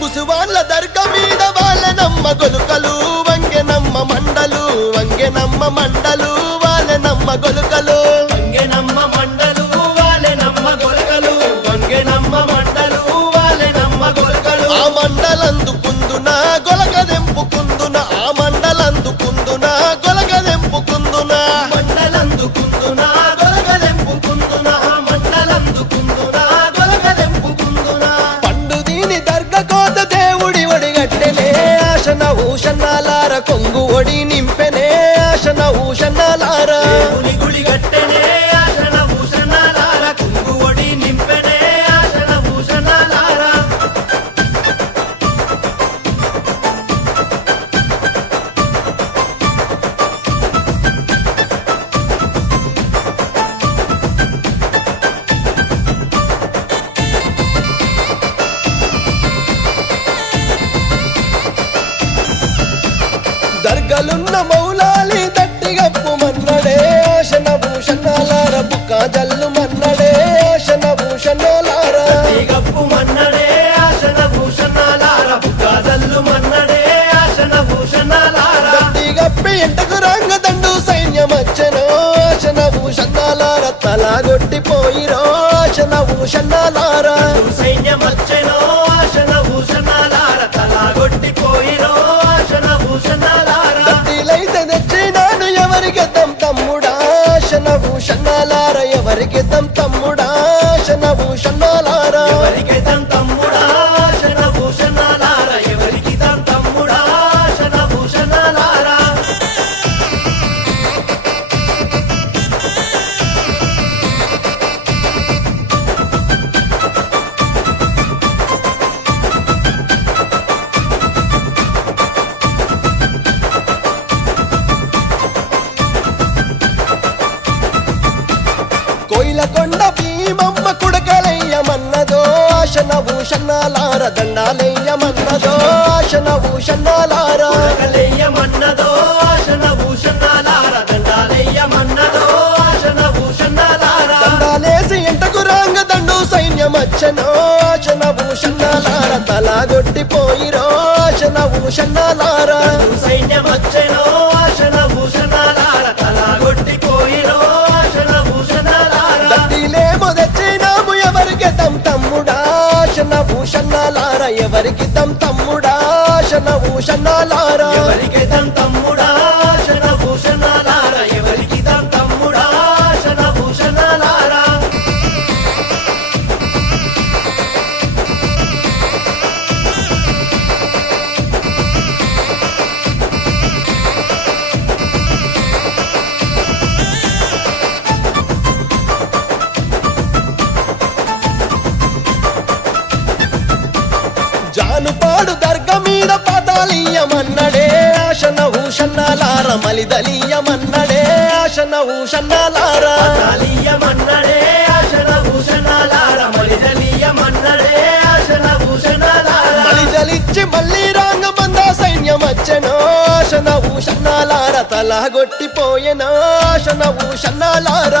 ముసువాళ్ళ దర్గ మీద వాళ్ళనమ్మ గొలుకలు వంగెనమ్మ మండలు వాళ్ళనమ్మ గొలుకలు వంగెనమ్మ మండలు వాళ్ళనమ్మ గొలకలు వంగెనమ్మ మండలు వాళ్ళనమ్మ గొలకలు ఆ మండలందుకుందున గొలగదెంపుకుందున ఆ మండలందుకుందున గొలగదెంపుకుందున మండలందుకుందున గొలగదెంపుకుందున మండలందుకుందున గొలగదెంపుకుందున పండు దీని దర్గ కోత దేవుడి ఒడిగట్టెనే ఆశన ఊషన్నాలార కొంగు ఒడి నింపెనే ఆశన ఊషన్నాలార దేవుని గుడి గట్టెనే ఆశన భూషణాలార కుంగు ఒడి నింపెనే ఆశన భూషణాలార దర్గలున్న మౌలాలి దట్టిగప్పు మన్నడే ఆశన భూషణాలార బుక్క జల్లు మన్నడే ఆశన భూషణాలార గప్పు మన్నడే ఆశన భూషణాలార బుక్కాదల్లు మన్నడే ఆశన భూషణాలార దట్టిగప్పి ఎంటకు రంగ దండు సైన్యమచ్చనో ఆశన భూషణాలార తలాగొట్టిపోయిరో ఆశన భూషణాలార సైన్యమచ్చెనో ఆశన భూషణాలార తలాగొట్టిపోయిరో ఆశన భూషణాలార దట్టిలైతే తెచ్చినాను ఎవరికి తమ్ముడా ఆశన భూషణాలార ఎవరికి తమ్ముడా ఆశన భూషణాలార ఎవరికైతం తమ్ముడా ఆశన భూషణాలార ఎవరికి తమ్ముడా ఆశన భూషణాలార కోయిలకొండ భీమమ్మ కుడకలయ్యమన్నదో ఆశన భూషణాలార దండాలయ్యమన్నదో ఆశన భూషణాలార కలయ్యమన్నదో ఆశన భూషణాలార దండాలయ్యమన్నదో ఆశన భూషణాలార దండాలేసి ఎంటకు రాంగ దండు సైన్యమచ్చనో ఆశన భూషణాలార తలాగొట్టిపోయిరో ఆశన భూషణాలార సైన్యమచ్చెనో ఆశన భూషణాలార తలాగొట్టిపోయిరో ఆశన భూషణాలార దట్టిలేమో తెచ్చినాము ఎవరికి తమ్ముడా ఆశన భూషణాలార ఎవరికి తమ్ముడా ఆశన భూషణాలార ఎవరికైతం తమ్ముడా ఆశన భూషణాలార ఎవరికి తమ్ముడా ఆశన భూషణాలార జానుపాడు దర్గ మీద పతాలీయమన్నడే ఆశన ఊషన్నాలార మలిదలీయమన్నడే ఆశన ఊషన్నాలార కాళీయమన్నడే ఆశన భూషణాలార మలిదలీయమన్నడే ఆశన భూషణాలార మలిజలిచ్చి మళ్ళీ రాంగమంద సైన్యమచ్చనో ఆశన ఊషన్నాలార తలగొట్టిపోయెనో ఆశన ఊషన్నాలార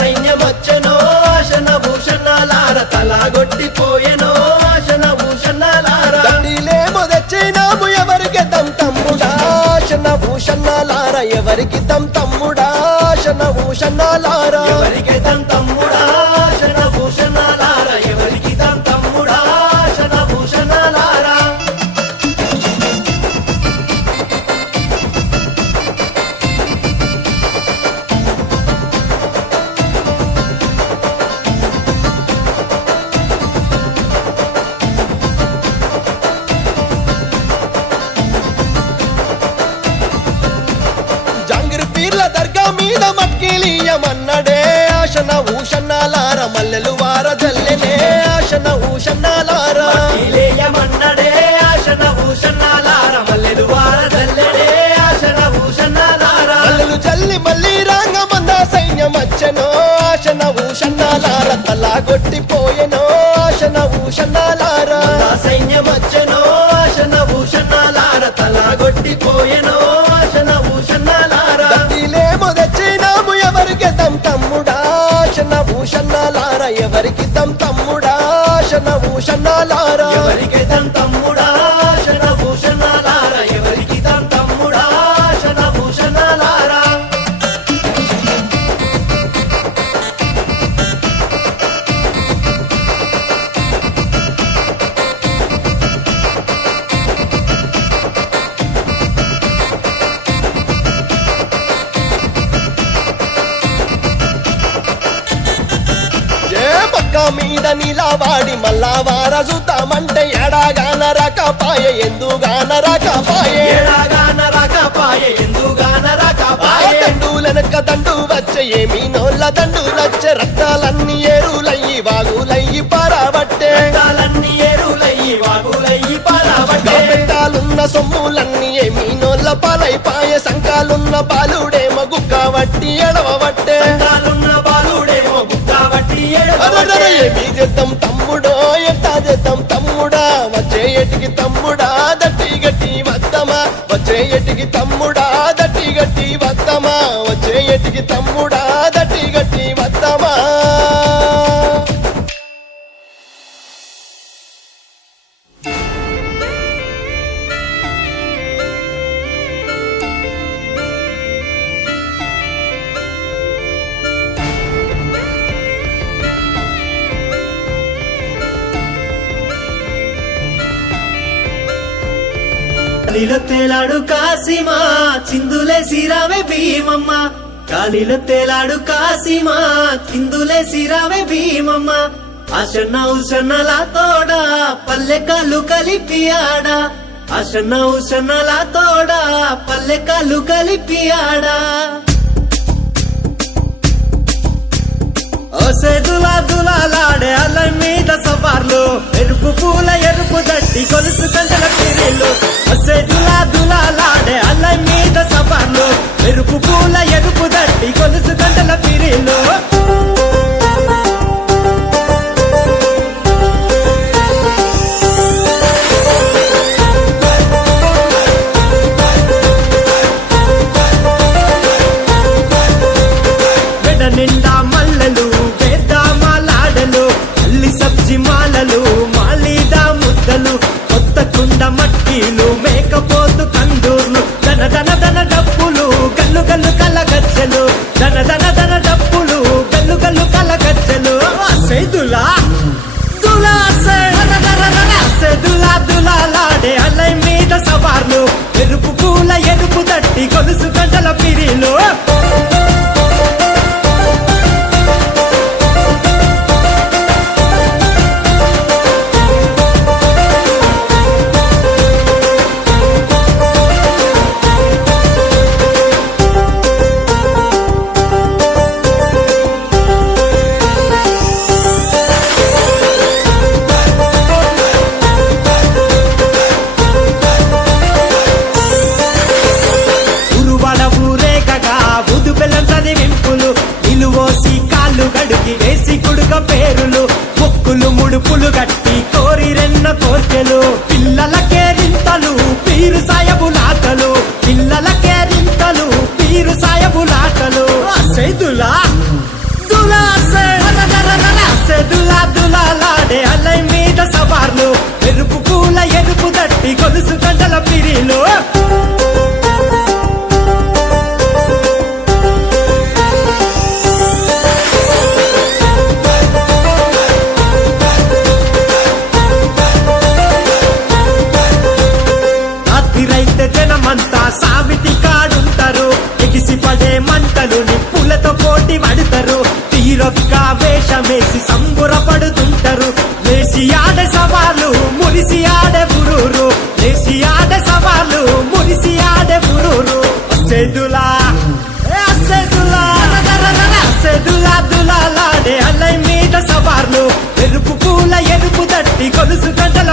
సైన్యమచ్చెనో ఆశన భూషణాలార తలాగొట్టిపోయెనో ఆశన భూషణాలార దట్టిలేమో తెచ్చినాము ఎవరికి తమ్ముడా ఆశన భూషణాలార ఎవరికి తమ్ముడా ఆశన భూషణాలార ఎవరికైతం తమ్ముడా ఆశన భూషణాలార ఎవరికి తమ్ముడా ఆశన భూషణాలార జాంగిరి పీర్ల దర్గా మీద మట్కిలీయమన్నడే ఆశన ఊషన్నాలార మల్లెలు వార జల్లెనే ఆశన ఊషన్నాలార ఇలేయమన్నడే ఆశన భూషణాలార మల్లెలు వార జల్లెడే ఆశన భూషణాలార మల్లెలు జల్లి మళ్ళీ రాంగమంద సైన్యమచ్చనో ఆశన ఊషన్నాలార తలాగొట్టిపోయెనో ఆశన ఊషన్నాలార సైన్యమచ్చెనో ఆశన భూషణాలార తలాగొట్టిపోయెనో ఆశన భూషణాలార దట్టిలేమో తెచ్చినాము ఎవరికి తమ్ముడా ఆశన భూషణాలార ఎవరికి తమ్ముడా ఆశన భూషణాలార ఎవరికైతం తమ్ముడా మీద నీలావాడి మల్లా వార చూద్దామంటే ఎడాగాన రాకపాయ ఎందుగాన రాకపాయే ఏడాగాన రాకపాయే ఎందుగాన రాకపాయే దండులనక దండు వచ్చే ఏమి నోళ్ళ దండు వచ్చే రక్తాలన్నీ ఏరులయ్యి వాగులయ్యి పారాబట్టే రక్తాలన్నీ ఏరులయ్యి వాగులయ్యి పారాబట్టే పెట్టాలున్న సొమ్ములన్నీ ఏమి నోళ్ళ పాలైపాయ సంకాలున్న బాలుడేమో గుక్క వట్టి ఎడవబట్టే సంకాలున్న బాలుడేమో గుక్క వట్టి అరెరెరె, ఏమి చేద్దాం తమ్ముడో ఎట్టా చేద్దాం తమ్ముడా వచ్చే ఎటికి తమ్ముడా దట్టి గట్టి వద్దమా వచ్చే ఎటికి తమ్ముడా దట్టి గట్టి వద్దమా వచ్చే ఎటికి తమ్ముడా దట్టి గట్టి వద్దమా గాలిలో తేలాడు కాసిమా చిందులే సిరావే భీమమ్మ గాలిలో తేలాడు కాసిమా చిందులే సిరావే భీమమ్మ అశన్న ఉషన్నల తోడా పల్లె కాళ్ళు కలిపి ఆడా అశన్న ఉషన్నల తోడా పల్లె కాళ్ళు కలిపి ఆడా దులా దులాలాడే అల్ల మీద సవార్లు ఎరుపు పూల ఎరుపు దట్టి గొలుసు కండల పిరిలు దులా దులాలాడే అల్ల మీద సవార్లు ఎరుపు పూల ఎరుపు దట్టి గొలుసు కండల పిరిలు మెడ నిండా మల్లెలు సబ్జి మాలలు మాలీదా ముద్దలు కొత్త కుండ మట్టీలు మేకపోతు కందూర్లు ధన ధన ధన డప్పులు గల్లు గల్లు కలగచ్చలు ధన ధన ధన డప్పులు గల్లు గల్లు కలగచ్చలు సెదులా దులా సెదులా దులాలాడే అల్లై మీద సవార్లు ఎరుపు పూల ఎరుపు దట్టి గొలుసు గంటల పిరిలు గడికి వేసి కుడుక పేరులు మొక్కులు ముడుపులు గట్టి కోరి రెన్న కోర్కెలు పిల్లలకే రింతలు పీరు సాయబులాటలు పిల్లలకే రింతలు పీరు సాయబులాటలు సెదులా దులా సెదులా దులాలాడే అల్లై మీద సవార్లు ఎరుపు పూల ఎరుపు దట్టి గొలుసు కండల పిరిలు జనమంతా సావిటి కాడుంటారు ఎగిసిపడే మంటలు నిప్పులతో పోటీ పడతారు తీరొక్క వేషమేసి సంబురపడుతుంటారు లేసి ఆడే సవాలు మురిసి ఆడే బురూరు లేసి ఆడే సవాలు మురిసి ఆడే బురూరు సెదులా సెదులా దులాలాడే అల్లై మీద సవార్లు ఎరుపు పూల ఎరుపు దట్టి గొలుసు గంటల